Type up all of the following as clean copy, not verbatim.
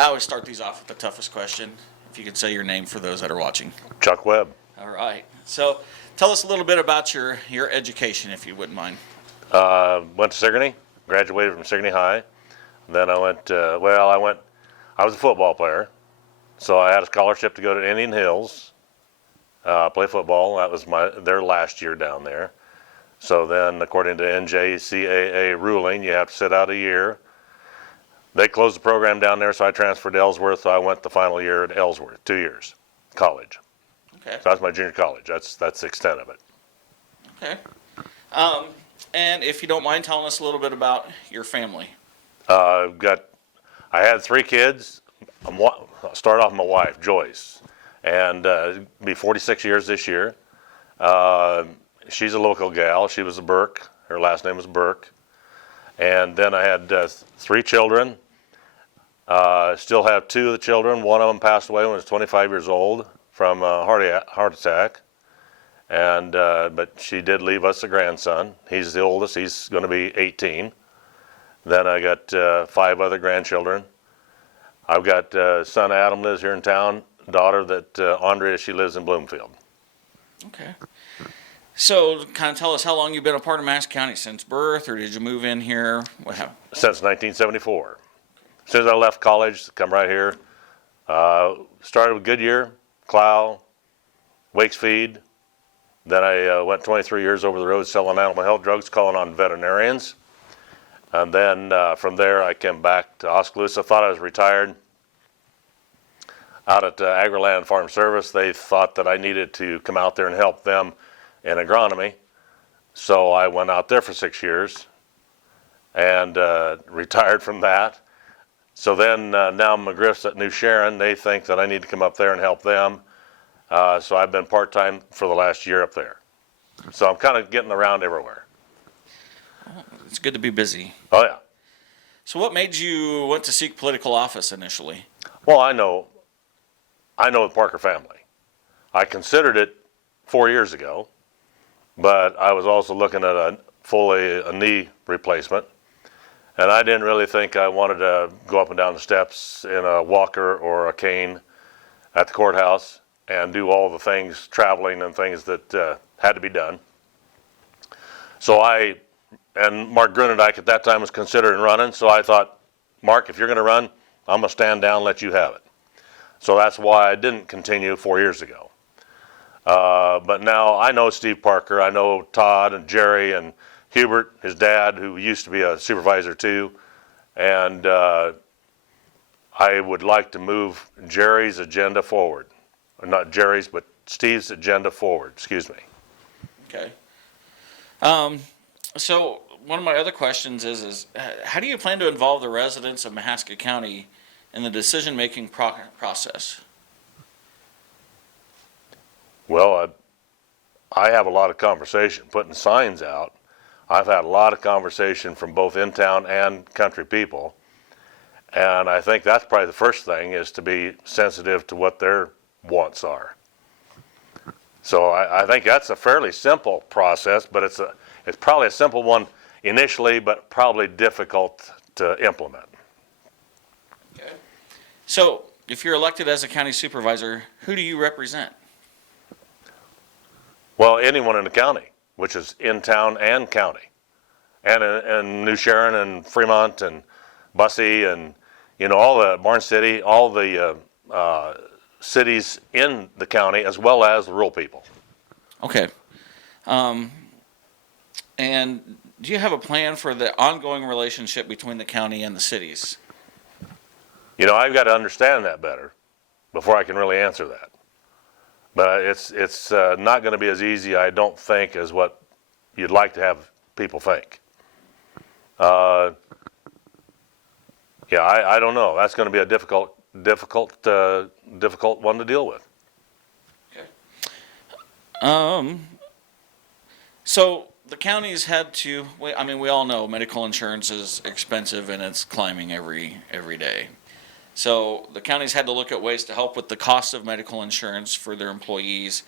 I always start these off with the toughest question. If you could say your name for those that are watching. Chuck Webb. All right. So tell us a little bit about your education, if you wouldn't mind. Went to Sigourney, graduated from Sigourney High. Then I went, I was a football player. So I had a scholarship to go to Indian Hills, play football. That was their last year down there. So then, according to NJCAA ruling, you have to sit out a year. They closed the program down there, so I transferred to Ellsworth. So I went the final year at Ellsworth, 2 years, college. Okay. So that's my junior college. That's the extent of it. Okay. And if you don't mind telling us a little bit about your family. I had 3 kids. I'll start off with my wife, Joyce, and be 46 years this year. She's a local gal. She was a Burke. Her last name was Burke. And then I had 3 children. Still have 2 of the children. One of them passed away when I was 25 years old from a heart attack. And but she did leave us a grandson. He's the oldest. He's going to be 18. Then I got 5 other grandchildren. I've got son Adam lives here in town. Daughter that Andrea, she lives in Bloomfield. Okay. So kind of tell us how long you've been a part of Mahaska County, since birth, or did you move in here? What happened? Since 1974. As soon as I left college, come right here. Started with Goodyear, Clow, Wakesfeed. Then I went 23 years over the road selling animal health drugs, calling on veterinarians. And then from there, I came back to Oskaloosa. Thought I was retired. Out at Agriland Farm Service, they thought that I needed to come out there and help them in agronomy. So I went out there for 6 years and retired from that. So then now McGriff's at New Sharon. They think that I need to come up there and help them. So I've been part-time for the last year up there. So I'm kind of getting around everywhere. It's good to be busy. Oh, yeah. So what made you want to seek political office initially? Well, I know the Parker family. I considered it 4 years ago, but I was also looking at a knee replacement, and I didn't really think I wanted to go up and down the steps in a walker or a cane at the courthouse and do all the things, traveling and things that had to be done. So and Mark Grunendijk at that time was considering running, so I thought, Mark, if you're going to run, I'm going to stand down and let you have it. So that's why I didn't continue 4 years ago. But now I know Steve Parker, I know Todd and Jerry and Hubert, his dad, who used to be a supervisor too, and I would like to move Jerry's agenda forward. Not Jerry's, but Steve's agenda forward, excuse me. Okay. So one of my other questions is how do you plan to involve the residents of Mahaska County in the decision-making process? Well, I have a lot of conversation, putting signs out. I've had a lot of conversation from both in-town and country people. And I think that's probably the first thing, is to be sensitive to what their wants are. So I think that's a fairly simple process, but it's probably a simple one initially, but probably difficult to implement. Okay. So if you're elected as a county supervisor, who do you represent? Well, anyone in the county, which is in town and county, and New Sharon and Fremont and Bussey and all the Barn City, all the cities in the county, as well as the rural people. Okay. And do you have a plan for the ongoing relationship between the county and the cities? I've got to understand that better before I can really answer that. But it's not going to be as easy, I don't think, as what you'd like to have people think. I don't know. That's going to be a difficult one to deal with. Okay. So the county's had to. We all know medical insurance is expensive and it's climbing every day. So the county's had to look at ways to help with the cost of medical insurance for their employees.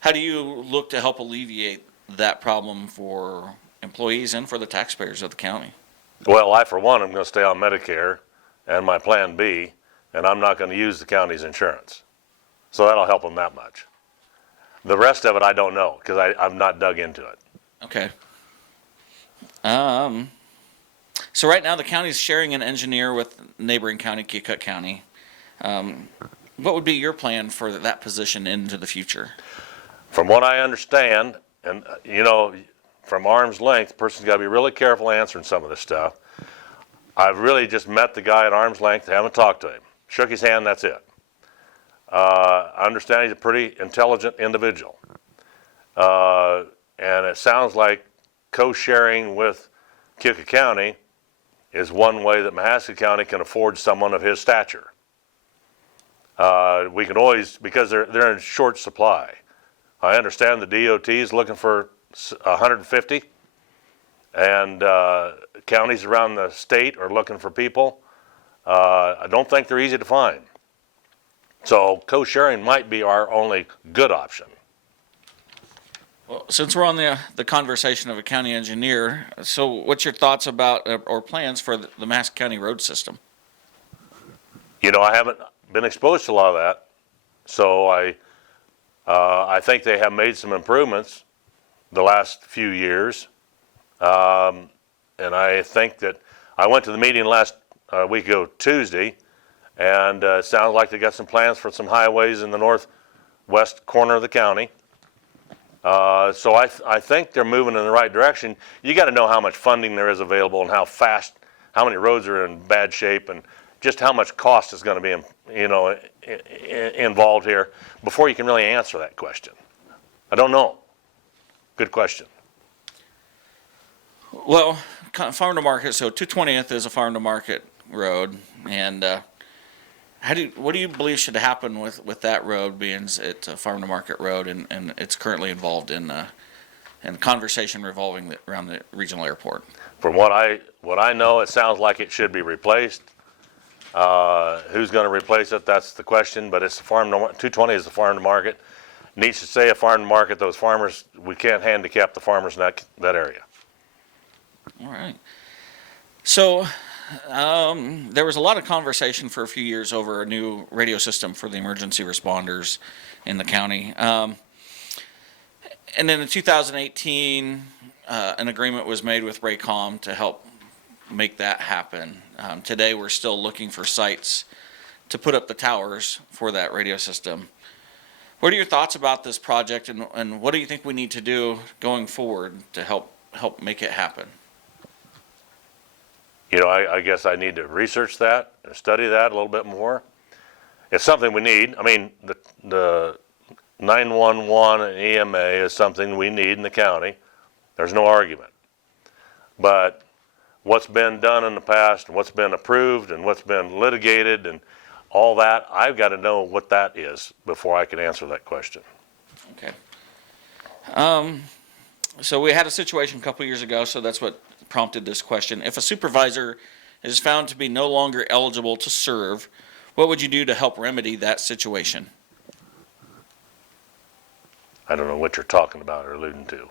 How do you look to help alleviate that problem for employees and for the taxpayers of the county? Well, I, for one, am going to stay on Medicare and my Plan B, and I'm not going to use the county's insurance. So that'll help them that much. The rest of it, I don't know, because I've not dug into it. Okay. So right now the county's sharing an engineer with neighboring county, Keokuk County. What would be your plan for that position into the future? From what I understand, and from arm's length, the person's got to be really careful answering some of this stuff. I've really just met the guy at arm's length, haven't talked to him. Shook his hand, that's it. I understand he's a pretty intelligent individual. And it sounds like co-sharing with Keokuk County is one way that Mahaska County can afford someone of his stature. We can always, because they're in short supply. I understand the DOT is looking for 150, and counties around the state are looking for people. I don't think they're easy to find. So co-sharing might be our only good option. Well, since we're on the conversation of a county engineer, so what's your thoughts about or plans for the Mahaska County road system? I haven't been exposed to a lot of that, so I think they have made some improvements the last few years, and I think that I went to the meeting last week ago Tuesday, and it sounds like they got some plans for some highways in the northwest corner of the county. So I think they're moving in the right direction. You got to know how much funding there is available and how many roads are in bad shape, and just how much cost is going to be, involved here before you can really answer that question. I don't know. Good question. Well, farm to market. So 220th is a farm to market road, and what do you believe should happen with that road, being it's a farm to market road, and it's currently involved in conversation revolving around the regional airport? From what I know, it sounds like it should be replaced. Who's going to replace it? That's the question. But it's the 220 is the farm to market. Needs to say a farm to market. Those farmers, we can't handicap the farmers in that area. All right. So there was a lot of conversation for a few years over a new radio system for the emergency responders in the county. And then in 2018, an agreement was made with Raycom to help make that happen. Today, we're still looking for sites to put up the towers for that radio system. What are your thoughts about this project, and what do you think we need to do going forward to help make it happen? I guess I need to research that and study that a little bit more. It's something we need. I mean, the 911 and EMA is something we need in the county. There's no argument. But what's been done in the past, and what's been approved, and what's been litigated, and all that, I've got to know what that is before I can answer that question. Okay. So we had a situation a couple years ago, so that's what prompted this question. If a supervisor is found to be no longer eligible to serve, what would you do to help remedy that situation? I don't know what you're talking about or alluding to.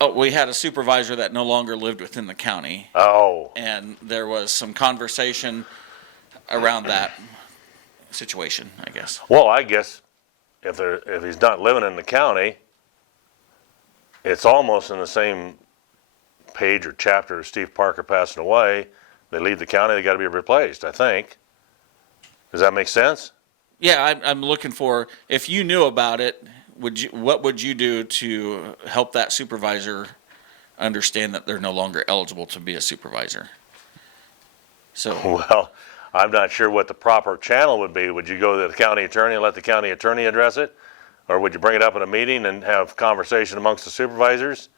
Oh, we had a supervisor that no longer lived within the county. Oh. And there was some conversation around that situation, I guess. Well, I guess if he's not living in the county, it's almost in the same page or chapter as Steve Parker passing away. They leave the county, they got to be replaced, I think. Does that make sense? Yeah, I'm looking for, if you knew about it, what would you do to help that supervisor understand that they're no longer eligible to be a supervisor? So, well, I'm not sure what the proper channel would be. Would you go to the county attorney and let the county attorney address it? Or would you bring it up at a meeting and have conversation amongst the supervisors?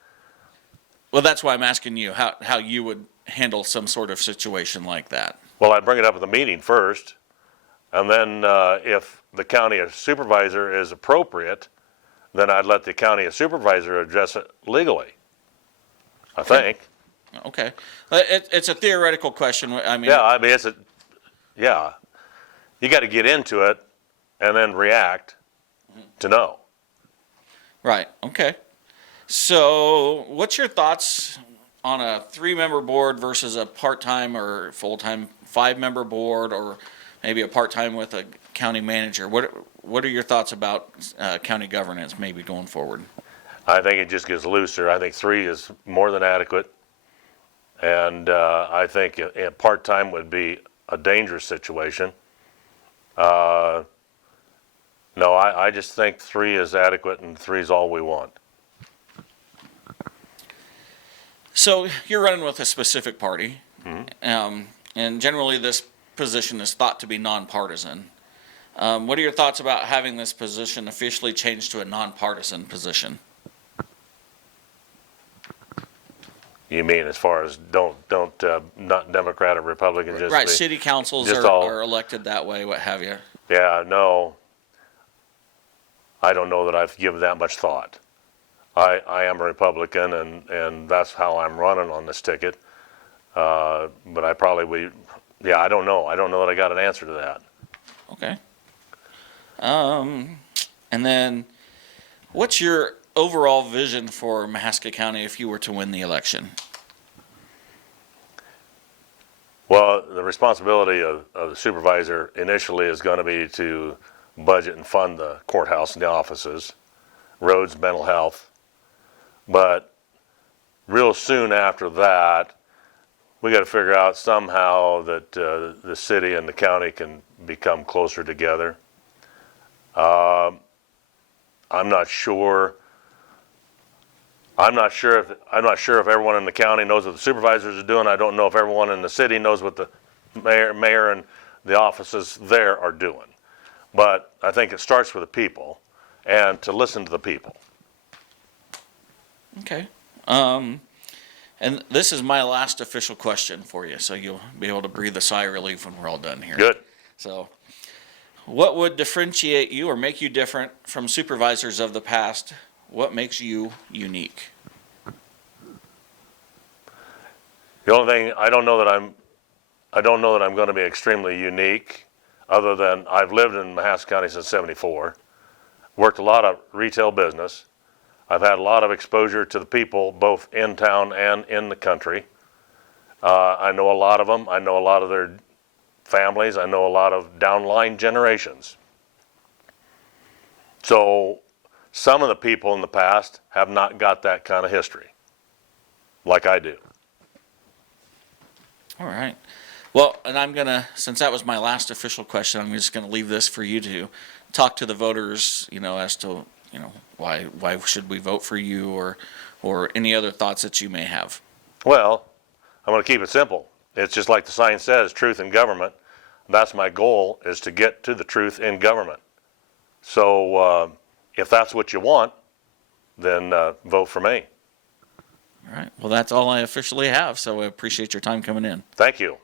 Well, that's why I'm asking you how you would handle some sort of situation like that. Well, I'd bring it up at the meeting first, and then if the county supervisor is appropriate, then I'd let the county supervisor address it legally, I think. Okay. It's a theoretical question. I mean, yeah, you got to get into it and then react to know. Right. Okay. So what's your thoughts on a 3-member board versus a part-time or full-time 5-member board, maybe a part-time with a county manager. What are your thoughts about county governance maybe going forward? I think it just gets looser. I think 3 is more than adequate. And I think a part-time would be a dangerous situation. No, I just think 3 is adequate, and 3 is all we want. So you're running with a specific party, and generally this position is thought to be nonpartisan. What are your thoughts about having this position officially changed to a nonpartisan position? You mean as far as not Democrat or Republican, just Right, be, city councils just are elected that way, what have you. Yeah, no, I don't know that I've given that much thought. I am a Republican, and that's how I'm running on this ticket. But I probably yeah, I don't know. I don't know that I got an answer to that. Okay. And then, what's your overall vision for Mahaska County if you were to win the election? Well, the responsibility of the supervisor initially is going to be to budget and fund the courthouse and the offices, roads, mental health. But real soon after that, we got to figure out somehow that the city and the county can become closer together. I'm not sure. I'm not sure if everyone in the county knows what the supervisors are doing. I don't know if everyone in the city knows what the mayor and the offices there are doing. But I think it starts with the people, and to listen to the people. Okay. And this is my last official question for you, so you'll be able to breathe a sigh of relief when we're all done here. Good. So, what would differentiate you or make you different from supervisors of the past? What makes you unique? The only thing I don't know that I'm going to be extremely unique, other than I've lived in Mahaska County since '74, worked a lot of retail business. I've had a lot of exposure to the people, both in town and in the country. I know a lot of them. I know a lot of their families. I know a lot of downline generations. So some of the people in the past have not got that kind of history, like I do. All right. Well, and I'm going to, since that was my last official question, I'm just going to leave this for you to talk to the voters, as to, why should we vote for you, or any other thoughts that you may have. Well, I'm going to keep it simple. It's just like the sign says, truth in government. That's my goal, is to get to the truth in government. So if that's what you want, then vote for me. All right. Well, that's all I officially have, so I appreciate your time coming in. Thank you.